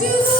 Do.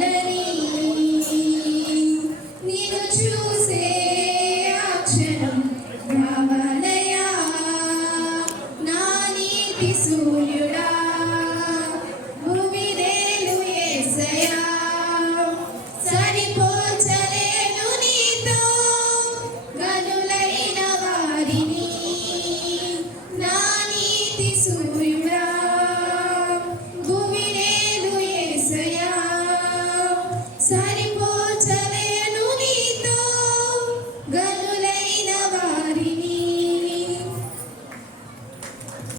said